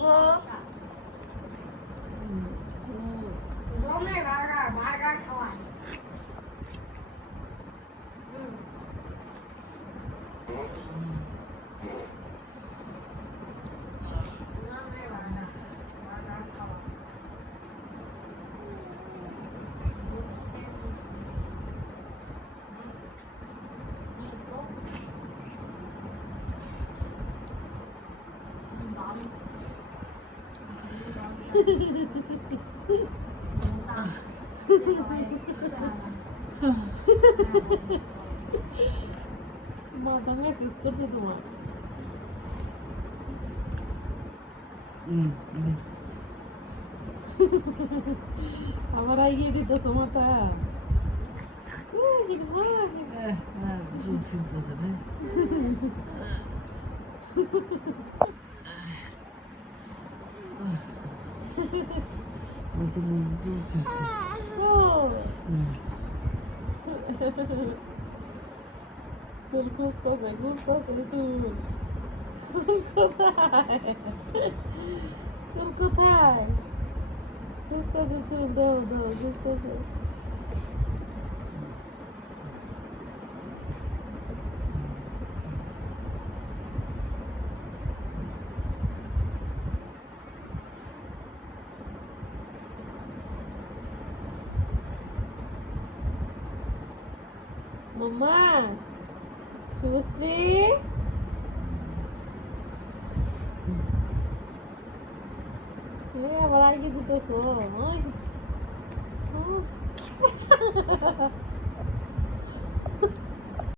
গো জমে বার্গার খাওয়ায় মাথা মেসেজ করছে তোমার আবার আইয়ে দিতেছ মাথা চুল খুঁজতেছে চুল কোথায় খুঁজতেছে চুল দাও খুঁজতেছে মাম্মা শুভশ্রী আবার আগে দিতেছ